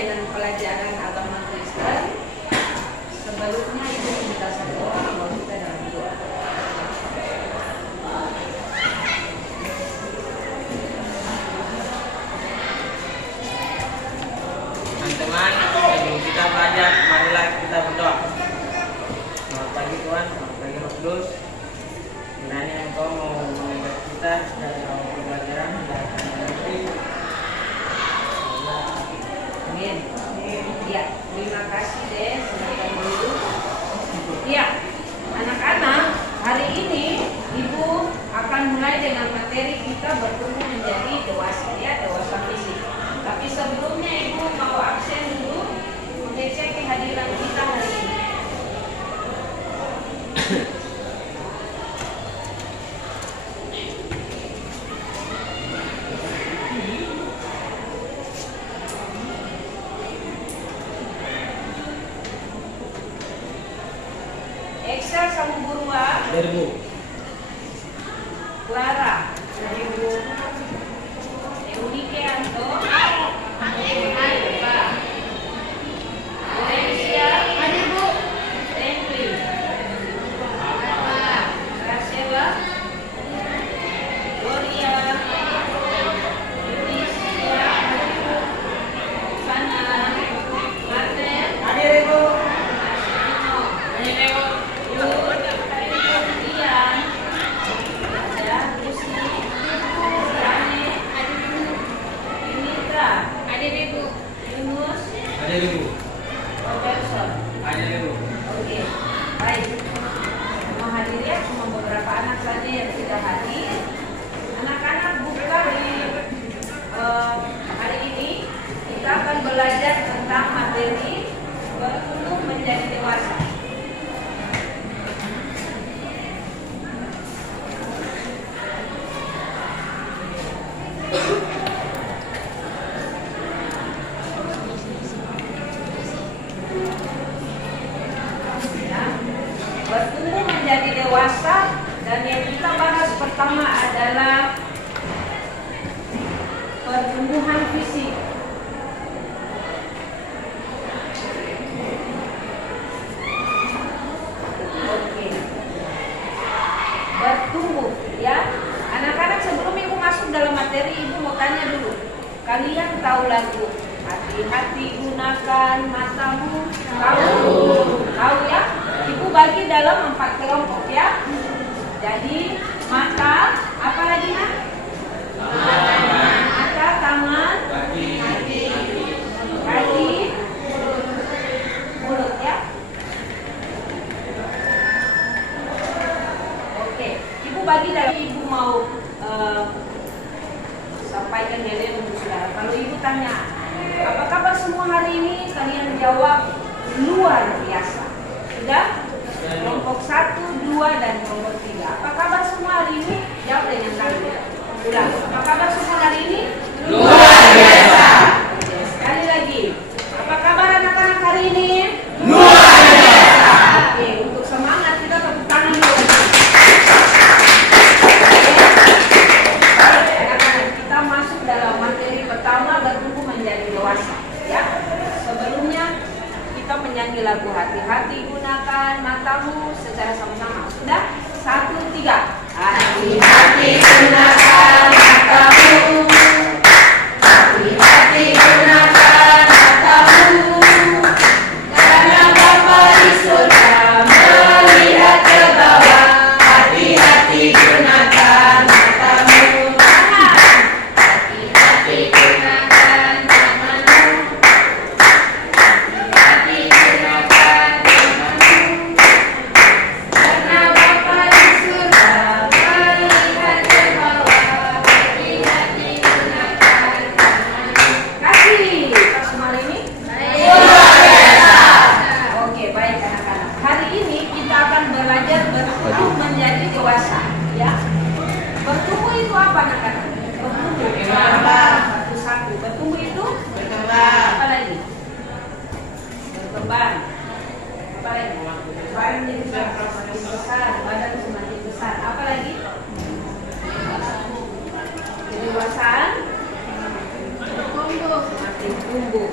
dengan pelajaran agama Kristen, sebelumnya Ibu minta satu orang bahwa kita dalam doa. Teman-teman, sebelum kita belajar, marilah kita berdoa. Selamat pagi Tuhan, selamat pagi Roh Kudus. Kiranya Engkau mau mengajar kita dari awal pembelajaran dan nanti. Amin. Ya, terima kasih deh. Silakan dulu. Ya, anak-anak, hari ini Ibu akan mulai dengan materi kita bertumbuh menjadi dewasa, ya, dewasa fisik. Tapi sebelumnya Ibu mau absen dulu mengecek kehadiran kita hari ini. Excel sama Burwa, Dari Bu. Clara, dari Bu Eunike Anto, Valencia, ada Bu, Tengri, Rasela, Gloria, Yudhistira, Sana, Martin, Hadir Ibu. Nino, Ian, ada Rusli, Rani, Dimitra, ada Ibu, Yunus, Hadir Ibu. Robertson. Hadir Ibu. Oke, baik. Mau hadir ya, cuma beberapa anak saja yang tidak hadir. Anak-anak buka di hari ini kita akan belajar tentang materi bertumbuh menjadi dewasa. Ya, bertumbuh menjadi dewasa, dan yang kita bahas pertama adalah pertumbuhan fisik. Oke, bertumbuh ya. Anak-anak, sebelum Ibu masuk dalam materi, Ibu mau tanya dulu. Kalian tahu lagu Hati-hati gunakan matamu? Tahu? Tahu ya? Ibu bagi dalam 4 kelompok ya. Jadi mata, apa lagi nak? Mata, tangan, kaki, mulut ya. Oke, Ibu bagi dalam, Ibu mau sampaikan ya untuk saudara. Kalau Ibu tanya, apa kabar semua hari ini? Kalian jawab luar biasa. Sudah? Kelompok 1, 2, dan kelompok 3. Apa kabar semua hari ini? Jawab dengan kalian. Sudah. Apa kabar semua hari ini? Luar biasa. Oke, sekali lagi. Apa kabar anak-anak hari ini? Luar biasa. Oke, untuk semangat kita tepuk tangan dulu. Kita masuk dalam materi pertama, bertumbuh menjadi dewasa ya. Sebelumnya kita menyanyi lagu Hati-hati gunakan matamu secara sama-sama. Sudah? 1, 3. Hati-hati gunakan matamu. Hati-hati gunakan matamu. Karena Bapa di surga melihat ke bawah. Hati-hati gunakan matamu. Hati-hati gunakan matamu. Hati-hati gunakan matamu. Karena Bapa di surga melihat ke bawah. Hati-hati gunakan matamu. Kasih. Kita semua hari ini? Luar biasa. Oke, baik anak-anak. Hari ini kita akan belajar bertumbuh menjadi dewasa, ya. Bertumbuh itu apa anak-anak? Bertumbuh. Satu-satu. Bertumbuh itu? Berkembang. Apa lagi? Berkembang. Apa lagi? Badan menjadi besar, semakin besar. Badan semakin besar. Apa lagi? Kedewasaan. Semakin tumbuh.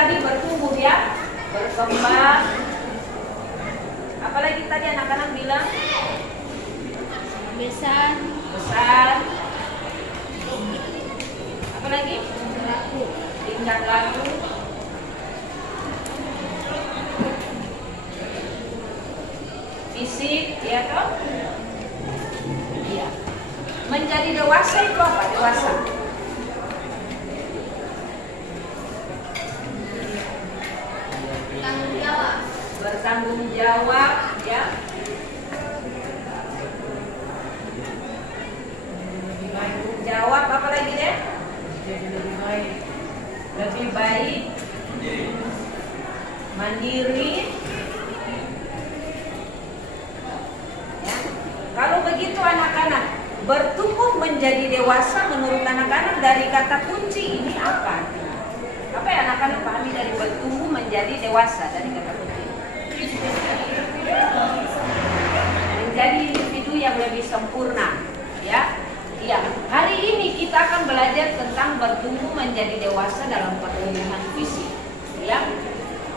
tadi bertumbuh ya, berkembang. Apalagi tadi anak-anak bilang Besar. besar. Apalagi tingkat laku. Fisik, ya toh? Iya. Menjadi dewasa itu apa? Dewasa. Tanggung jawab. Bertanggung jawab, ya. Bertanggung jawab apa lagi deh? Lebih baik. Mandiri. Ya. Kalau begitu anak-anak bertumbuh menjadi dewasa menurut anak-anak dari kata kunci ini apa? Apa yang anak-anak pahami dari bertumbuh menjadi dewasa dari kata kunci? Menjadi individu yang lebih sempurna, ya. Iya. Hari ini kita akan belajar tentang bertumbuh menjadi dewasa dalam pertumbuhan fisik, ya.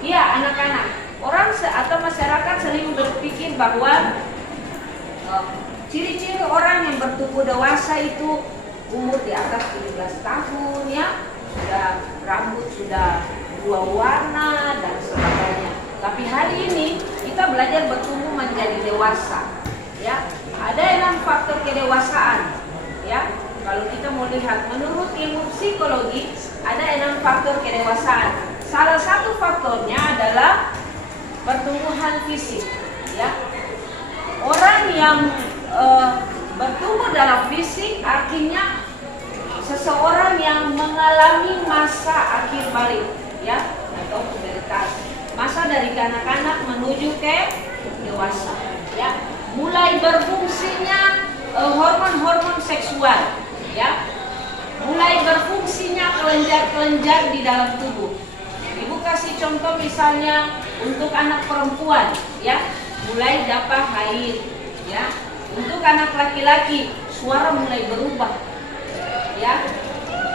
Iya, anak-anak. Orang atau masyarakat sering berpikir bahwa ciri-ciri orang yang bertumbuh dewasa itu umur di atas 17 tahun, ya. Sudah rambut sudah dua warna dan sebagainya. Tapi hari ini kita belajar bertumbuh menjadi dewasa, ya. Ada 6 faktor kedewasaan, ya. Kalau kita mau lihat menurut ilmu psikologi ada 6 faktor kedewasaan. Salah satu faktornya adalah pertumbuhan fisik, ya. Orang yang bertumbuh dalam fisik artinya seseorang yang mengalami masa akhir balik, ya, atau pubertas, masa dari kanak-kanak menuju ke dewasa, ya. Mulai berfungsinya hormon-hormon seksual, ya. Mulai berfungsinya kelenjar-kelenjar di dalam tubuh. Ibu kasih contoh misalnya untuk anak perempuan, ya, mulai dapat haid, ya. Untuk anak laki-laki suara mulai berubah, ya.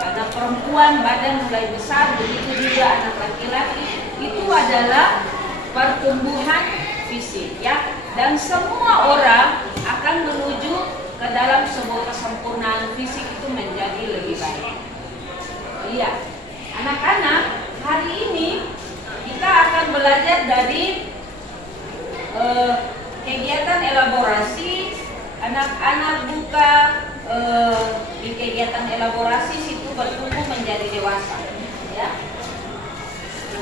Anak perempuan badan mulai besar, begitu juga anak laki-laki. Itu adalah pertumbuhan fisik, ya. Dan semua orang akan menuju ke dalam sebuah kesempurnaan fisik itu menjadi lebih baik. Iya, anak-anak, hari ini kita akan belajar dari kegiatan elaborasi. Anak-anak buka di kegiatan elaborasi situ bertumbuh menjadi dewasa, ya.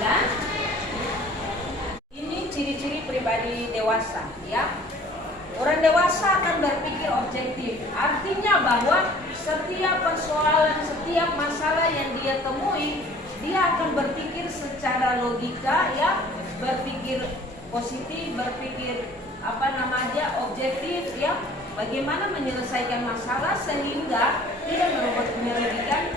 Dan ini ciri-ciri pribadi dewasa, ya. Orang dewasa akan berpikir objektif. Artinya bahwa setiap persoalan, setiap masalah yang dia temui, dia akan berpikir secara logika, ya, berpikir positif, berpikir objektif, ya. Bagaimana menyelesaikan masalah sehingga tidak merugikan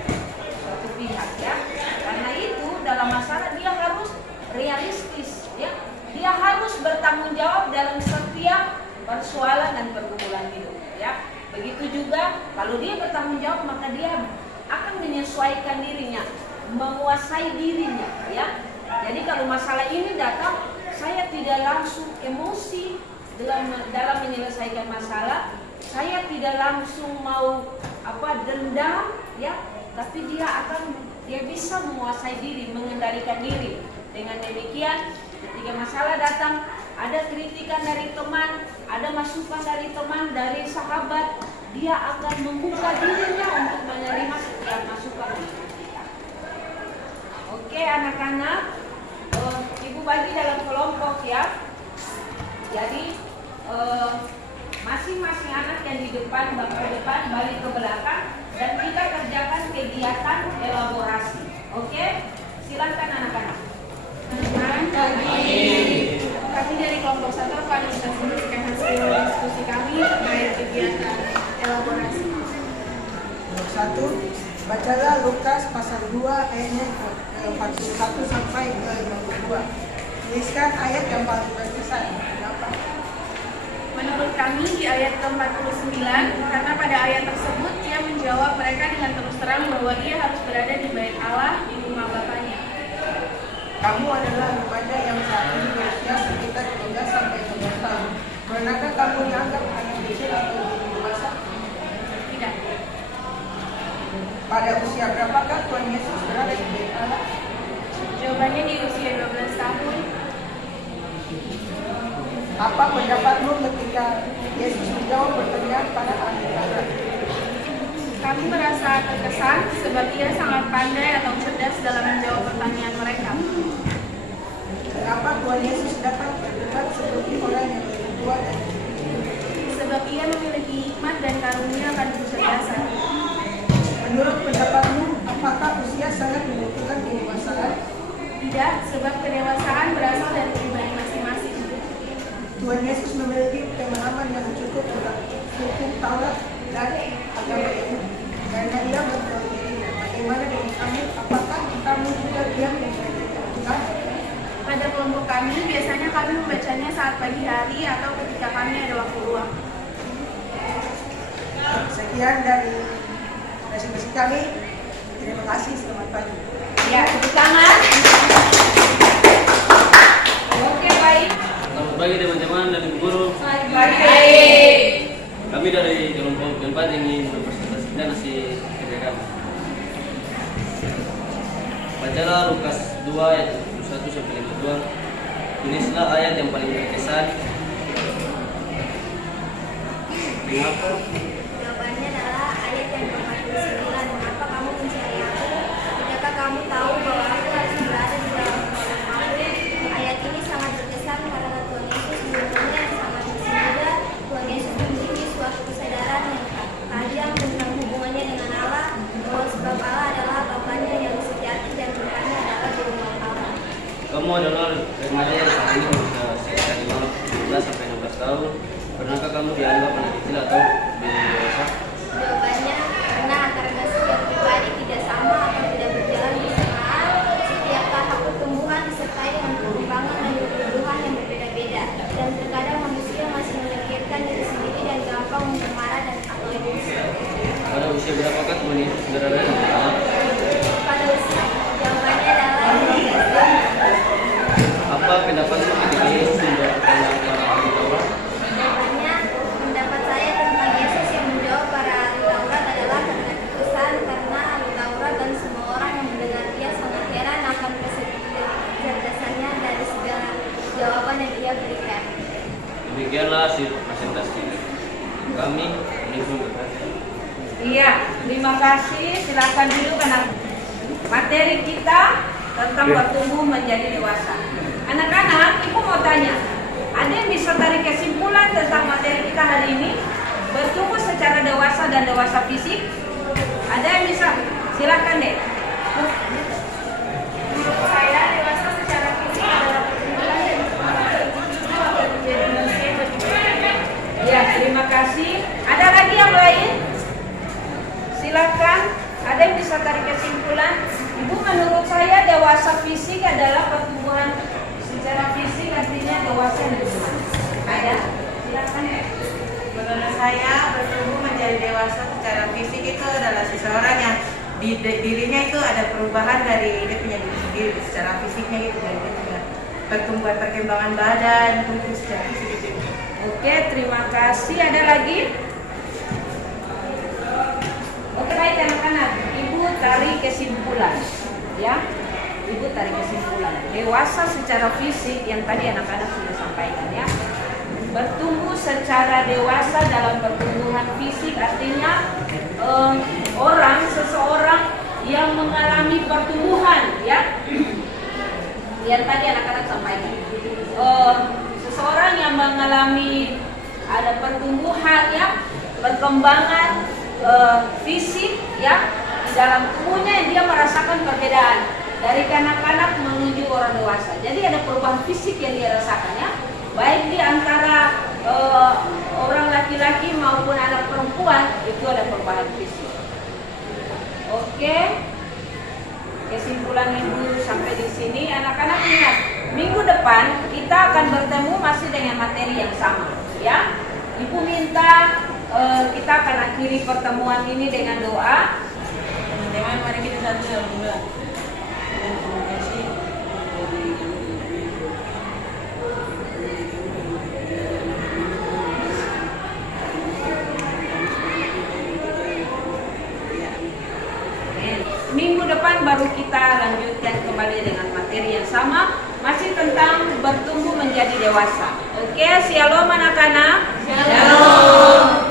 suatu pihak, ya. Karena itu dalam masalah dia harus realistis, ya. Dia harus bertanggung jawab dalam setiap persoalan dan pergumulan hidup, ya. Begitu juga kalau dia bertanggung jawab maka dia akan menyesuaikan dirinya, menguasai dirinya, ya. Jadi kalau masalah ini datang, saya tidak langsung emosi dalam menyelesaikan masalah, saya tidak langsung mau dendam, ya. Tapi dia bisa menguasai diri, mengendalikan diri. Dengan demikian, ketika masalah datang, ada kritikan dari teman, ada masukan dari teman, dari sahabat, dia akan membuka dirinya untuk menerima setiap masukan dari kita. Oke anak-anak, ibu bagi dalam kelompok, ya. Jadi masing-masing anak yang di depan, bangku depan, balik ke belakang, dan kita kerjakan kegiatan elaborasi. Oke, silakan anak-anak. Kami dari kelompok 1 akan memberikan hasil diskusi kami terkait kegiatan elaborasi. Nomor 1, bacalah Lukas pasal 2 ayatnya 41 sampai ke 52. Tuliskan ayat yang paling berkesan. Kenapa? Menurut kami di ayat ke-49, karena pada ayat tersebut ia menjawab mereka dengan terus terang bahwa ia harus berada di bait Allah di rumah Bapaknya. Kamu adalah remaja yang saat ini berusia sekitar 13 sampai 15 tahun. Pernahkah kamu dianggap anak kecil atau belum dewasa? Tidak. Pada usia berapakah Tuhan Yesus berada di bait Allah? Jawabannya di usia 12 tahun. Apa pendapatmu ketika Yesus menjawab pertanyaan para ahli Taurat? Kami merasa terkesan sebab ia sangat pandai atau cerdas dalam menjawab pertanyaan mereka. Kenapa Tuhan Yesus dapat terlihat seperti orang yang lebih tua dan Sebab ia memiliki hikmat dan karunia akan kecerdasan. menurut pendapatmu, apakah usia sangat menentukan kedewasaan? Tidak, sebab kedewasaan berasal dari pribadi masing-masing. Tuhan Yesus memiliki pemahaman yang cukup tentang hukum Taurat dan agama Yahudi. Karena ia mengetahui dirinya. Bagaimana dengan kamu? Apakah kamu juga diam dan Tuhan? Pada kelompok kami, biasanya kami membacanya saat pagi hari atau ketika kami ada waktu luang. Sekian dari presentasi kami. Terima kasih. Selamat pagi. Ya, tepuk tangan. Oke, baik. Selamat pagi teman-teman dan ibu guru. Baik. Kami dari kelompok 4 ingin mempresentasikan hasil kerja kami. Bacalah Lukas 2 ayat 21 sampai 52. Tulislah ayat yang paling berkesan. Mengapa? Jawabannya adalah ayat yang ke-49. Mengapa kamu mencari aku? Tidakkah kamu tahu bahwa aku harus berada di dalam pertolonganmu? Ayat ini sangat berkesan karena Tuhan Yesus sebelumnya yang sangat masih muda. Tuhan Yesus memiliki suatu kesadaran yang tajam tentang hubungannya dengan Allah, bahwa sebab Allah adalah Bapanya yang sejati dan Tuhannya adalah di rumah Allah. Kamu adalah remaja yang saat ini berusia sekitar 15 sampai 16 tahun. Pernahkah kamu dianggap anak kecil atau belum dewasa? Jawabannya, karena antara setiap pribadi tidak sama atau tidak berjalan bersamaan. Setiap tahap pertumbuhan disertai dengan perkembangan dan pertumbuhan yang berbeda-beda. Dan terkadang manusia masih memikirkan diri sendiri dan gampang untuk marah dan atau emosi. Pada usia berapakah Tuhan Yesus berada di bait Allah? Pada usia, jawabannya adalah 15 tahun. Apa pendapatmu ketika Yesus menjawab pertanyaan para ahli Taurat? Jawabannya, pendapat saya tentang Yesus yang menjawab para ahli Taurat adalah karena terkesan karena ahli Taurat dan semua orang yang mendengar dia sangat heran akan kecerdasannya dari segala jawaban yang dia berikan. Demikianlah hasil presentasi kami. Iya, terima kasih. Silakan dulu karena materi kita tentang bertumbuh menjadi dewasa. Anak-anak, ibu mau tanya, ada yang bisa tarik kesimpulan tentang materi kita hari ini? Bertumbuh secara dewasa dan dewasa fisik? Ada yang bisa? Silakan deh. Menurut saya, dewasa secara fisik adalah pertumbuhan dan tubuh agar menjadi manusia yang lebih baik. Ya, terima kasih. Ada lagi yang lain? Silakan. Ada yang bisa tarik kesimpulan? Ibu, menurut saya dewasa fisik adalah pertumbuhan secara fisik, artinya dewasa yang gimana? Ada? Silakan. Menurut saya, bertumbuh menjadi dewasa secara fisik itu adalah seseorang yang di dirinya itu ada perubahan dari dia punya diri sendiri secara fisiknya gitu, dari dia punya pertumbuhan perkembangan badan, tumbuh secara fisik gitu. Oke, terima kasih. Ada lagi? Oke, baik anak-anak. Ibu tarik kesimpulan, ya. Ibu tarik kesimpulan. Dewasa secara fisik yang tadi anak-anak sudah sampaikan, ya. Bertumbuh secara dewasa dalam pertumbuhan fisik artinya seseorang yang mengalami pertumbuhan, ya. Yang tadi anak-anak sampaikan. Seseorang yang mengalami ada pertumbuhan, ya, perkembangan fisik, ya, di dalam tubuhnya dia merasakan perbedaan dari kanak-kanak menuju orang dewasa. Jadi ada perubahan fisik yang dia rasakan, ya, baik di antara orang laki-laki maupun anak perempuan itu ada perubahan fisik. Oke, kesimpulan ibu sampai di sini. Anak-anak ingat, minggu depan kita akan bertemu masih dengan materi yang sama, ya. Ibu minta kita akan akhiri pertemuan ini dengan doa. Teman-teman, mari kita satu dalam doa. Dan terima kasih Minggu depan baru kita lanjutkan kembali dengan materi yang sama, masih tentang bertumbuh menjadi dewasa. Oke, shalom anak-anak. Shalom.